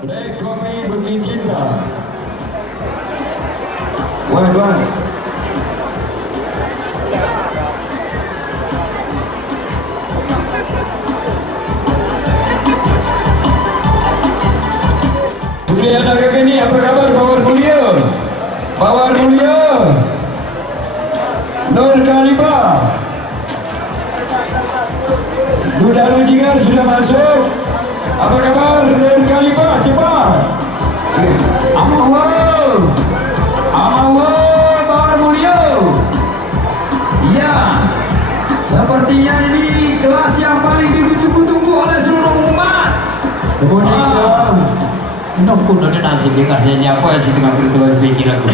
Black Kopi Bukit Cinta. Wan. Oke, ada kakak ini, apa kabar Bawar Mulia? Bawar Mulia Nur Khalifah Duda Lucingan sudah masuk. Apa kabar Nur Khalifah? Cepat. Amawal Bawar Mulia. Ya, sepertinya ini kelas yang paling ditunggu-tunggu oleh seluruh umat. Nunggu dari nasib dikasihnya apa sih dengan perhitungan pikiranku.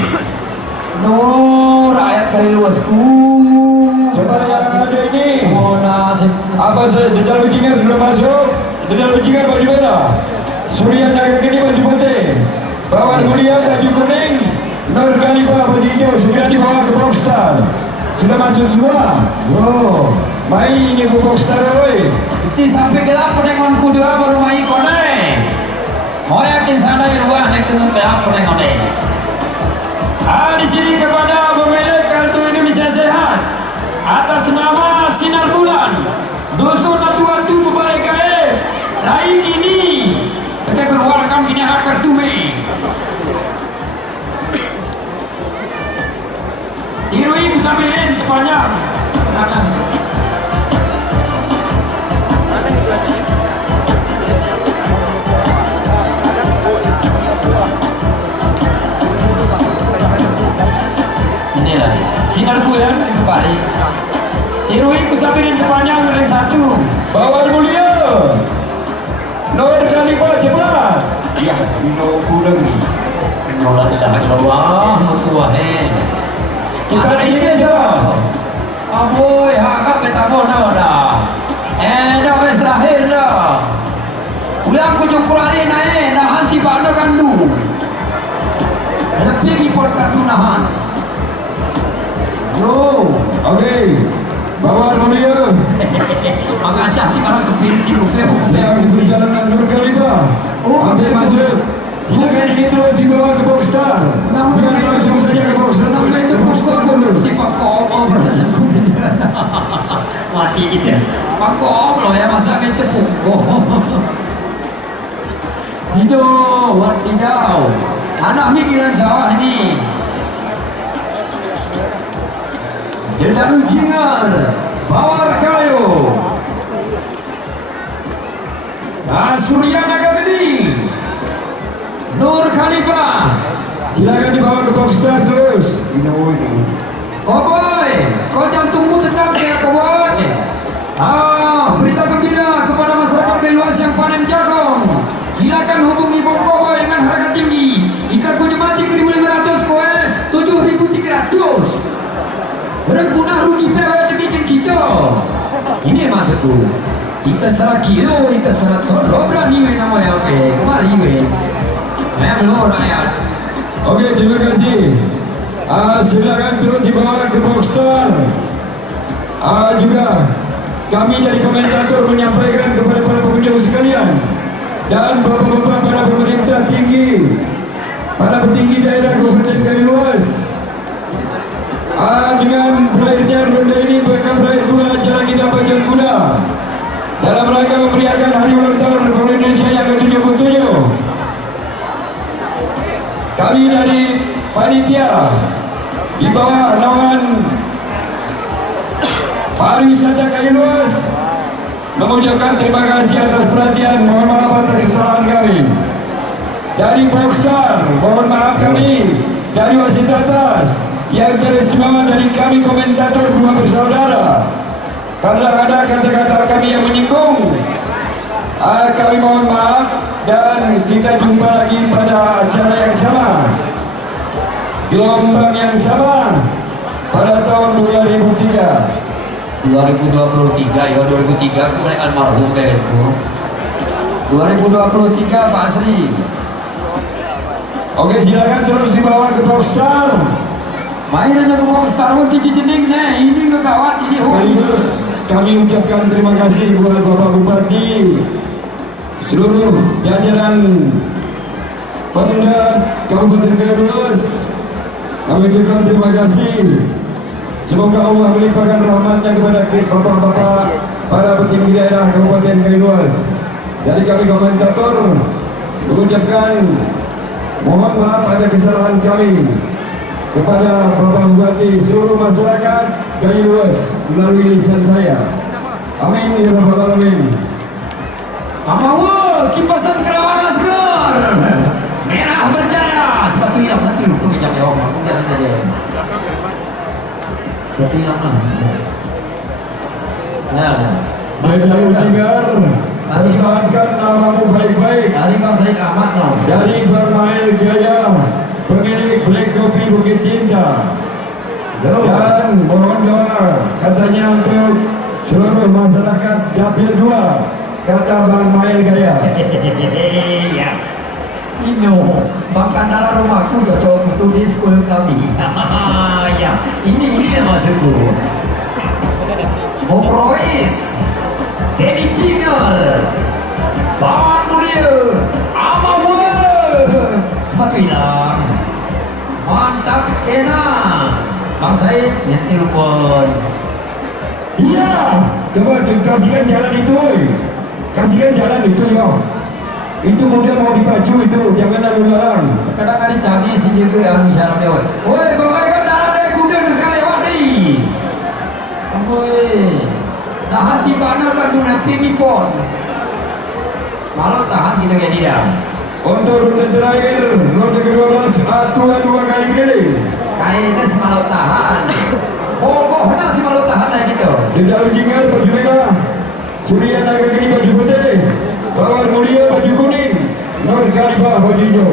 No, rakyat kali luasku. Coba yang ada ini. Oh nasib. Apa saya Duda Lucingan sudah masuk? Duda Lucingan baju merah, Surya Naga Kini baju putih, Bawar Mulia baju kuning, Nur Khalifah baju hijau. Segera dibawa ke Boxstar. Sudah masuk semua. Yo, Main ini ke Boxstar, woi. itu sampai gelap penengon kudua baru main kone. Mau yakin sana di luar naik turun gelap penengon deh. Di sini kepada pemilik kartu Indonesia Sehat atas nama Sinar Bulan, Dusun Atu-Atu Bebalik Gaib, Rai Gini, kita berwalkam ini kartu me. Tirui Musamirin sepanjang. Inilah Sinar Bulan itu baik. Tirui Musamirin sepanjang ring 1. Bawar Mulia Nur Khalifah, cepat. Ya, no kurang. Nolah tidak keluar, mutua he. Kita isi aja. Aboy, hakak betabo na dah. Dah wes lahir dah. Ulang kujuk kurari nae, nahan cibana kandu. Lebih kipol kandu nahan. Yo, Oke, Bawar Mulia mengacah di orang kepilih di rupiah. siap di perjalanan Nur Khalifah. Hampir masuk. Silakan ini terus dibawa ke Boxstar. Biar langsung saja ke Boxstar. Namanya itu Boxstar dulu. Di Pak Koom mati gitu. Pak Koom loh ya masa itu pukul. Hidup, wadidaw. Anak mikiran sawah ini. Duda Lucingan, Bawar Kayu, Surya Naga Geni, Nur Khalifah. Silakan dibawa ke Boxstar terus. Koboy, kau jangan tunggu tetap ya Koboy. Berita gembira kepada masyarakat luas yang panen jagung. Silakan hubungi Bom Koboy dengan harga tinggi. Ikan kuju mati 1.500 kowe 7.300. Berguna rugi PW demikian kita. Ini maksudku. Ikan 100 kilo, ikan 100 ton. Lo berani we namanya apa? Kemari we. Saya belum rakyat. Oke, terima kasih. Silakan terus dibawa ke Boxstar. Juga kami dari komentator menyampaikan kepada para pengunjung sekalian dan bapak-bapak para pemerintah tinggi, para petinggi daerah Kabupaten Kaliluas, dengan berakhirnya ronde ini mereka berakhir pula acara kita Panjang Kuda dalam rangka memeriahkan hari ulang tahun Republik Indonesia yang ke-77. Kami dari panitia di bawah naungan Pariwisata Kaliluas mengucapkan terima kasih atas perhatian. Mohon maaf atas kesalahan kami. Dari Boxstar, mohon maaf kami. Dari wasit atas yang teristimewa dari kami komentator dua bersaudara. Karena ada kata-kata kami yang menyinggung, kami mohon maaf dan kita jumpa lagi pada acara yang sama, gelombang yang sama pada tahun 2003. 2023 ya 2003 aku mulai almarhum itu 2023 Pak Asri. Oke, silakan terus dibawa ke Boxstar. Mainan yang mau sekarang cici jening nih, ini ngegawat ini. Sekaligus kami ucapkan terima kasih buat Bapak Bupati, seluruh jajaran Pemda Kabupaten Kudus, kami ucapkan terima kasih. Semoga Allah melimpahkan rahmatnya kepada bapak-bapak para petinggi daerah Kabupaten Kudus. Dari kami komentator mengucapkan mohon maaf ada kesalahan kami kepada Bapak Bupati seluruh masyarakat Kudus melalui lisan saya. Amin ya rabbal alamin. Amawul kipasan kerawana segar merah berjaya sepatu hilang nanti lu tuh kejam ya om aku biar aja sepatu hilang lah ya Baiklah Ujigar, pertahankan namamu baik-baik. dari Bang Said Ahmad no Dari Bermail Jaya, pemilik Black Kopi Bukit Cinta. Dan mohon doa katanya untuk seluruh masyarakat Dapil 2, kata Bang Mail Gaya. ya ini makanan rumahku cocok untuk di sekolah kami ya ini maksudku Royce Teddy Jingle Bawan Mulia Amawul sepatu hilang mantap enak Bang Said nanti lupon Iya, coba kasihkan jalan itu, kasihkan jalan itu ya. Itu mudah mau dipacu itu, jangan lalu lalang. kadang-kadang canggih sih juga yang bisa lewat. Woi, bawa kan dalam deh kuda nak lewat ni. Woi, tahan tiba nak kan tu nanti ni pon. Kalau tahan kita kayak dia. Untuk ronde terakhir, ronde ke-12, aturan 2 kali keliling. Kayaknya semalau tahan. Pokoknya semalau tahan lah gitu. Denda Ujingan baju merah, Surya Naga Geni baju putih, Bawar Mulia baju kuning, Nur Khalifah baju hijau.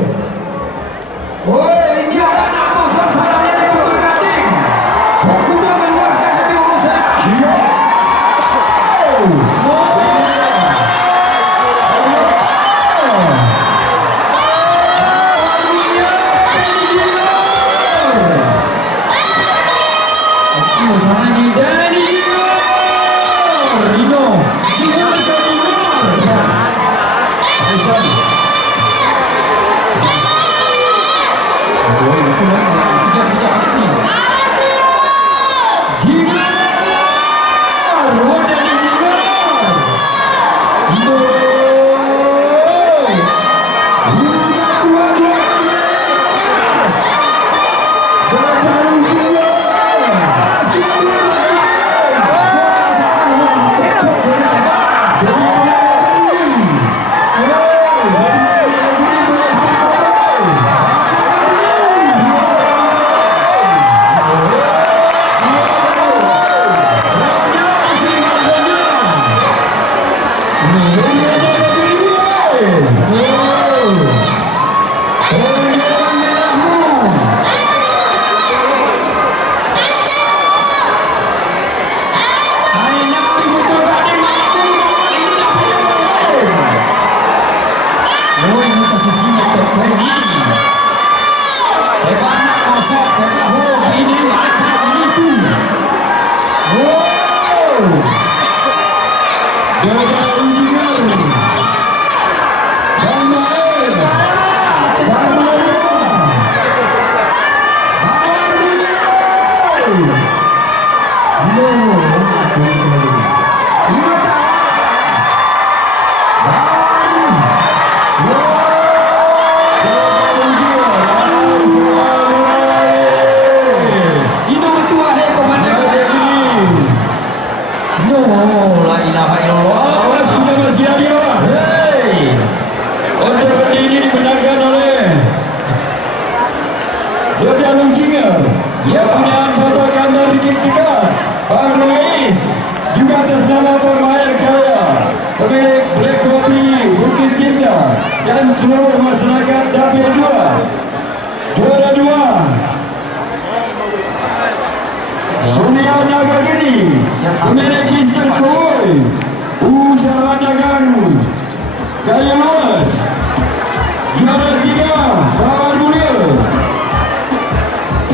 Woi, ini ada nama suasananya di Putul Gading. Kuda meluahkan dari urusan. Iya. Pemilik Black Kopi Bukit Cinta dan seluruh masyarakat Dapil 2, juara 2 Surya Naga Geni, pemilik Mr. Koi, usaha dagang Gaya Luas, juara 3 Bawar Mulia,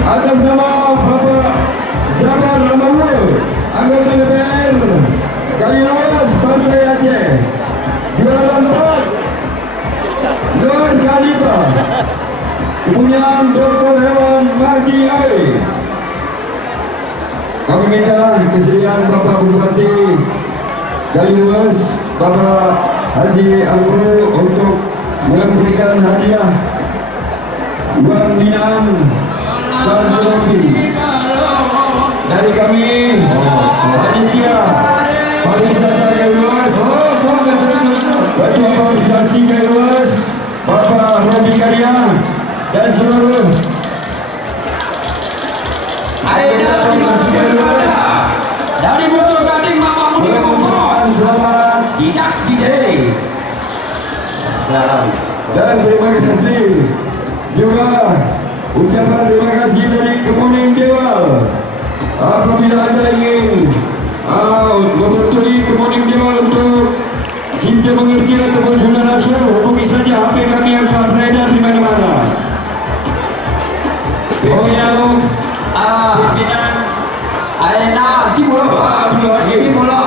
atas nama Bapak Jabar Ramawul, anggota DPR Gaya Luas Partai Aceh, juara 4 Nur Khalifah, Kepunyaan Dr. Hewan Magdi Air. Kami minta kesediaan Bapak Bupati Kaliluas, Bapak Haji Alfredo untuk memberikan hadiah uang binaan dan trofi dari kami panitia pariwisata Kaliluas, Ketua Koordinasi Kaliluas, Bapak Robi Karya dan seluruh dari Botol Gading Mama Mudi Bogor. Selamat Tidak dide. dan terima kasih juga ucapan terima kasih dari Kemuning Dewa. Apabila anda ingin membentuk Kemuning Dewa untuk simpan mengerti ataupun sudah nasional, hubungi saja HP kami yang telah beredar di mana-mana. Pimpinan Aena Kibulo. Abdul Hakim. Kibulo